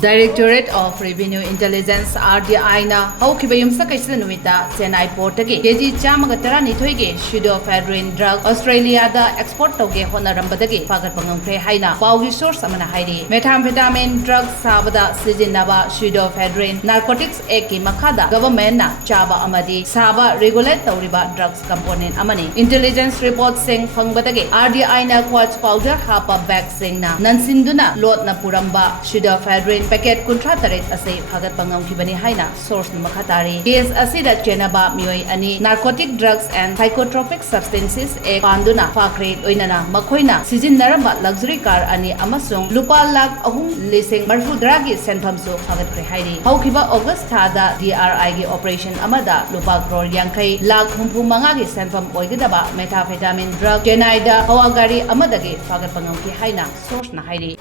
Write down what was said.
Directorate of Revenue Intelligence RDI na haukiba yumsa kaisla numita Chennai port tagi kg chamaga tarani thoige pseudoephedrine drug Australia da export toge honarambadagi fagat pangamkhre haina paugi source amana hairi methamphetamine drugs sabada sijinnaba pseudoephedrine narcotics act ki makhada government na chaba amadi saba regulate tawriba drugs component amani intelligence report sing fangbadagi RDI na quartz powder hapa bag sing na nansinduna lot na puramba pseudoephedrine packet kuntra taret ase phagat pangam kibani haina source na makhatari case asida chenaba mioi ani narcotic drugs and psychotropic substances e panduna fakre oinana makhoina sijinnaramba luxury car ani amasung lupa lakh ahum lising marfudra gi senpham so phagat kre hairi haukiba august thada DRI gi operation amada lupa crore yankai lakh humpu manga gi senpham oigidaba methamphetamine drug Chennai da hawagari amadagi phagat pangam ki haina source na hairi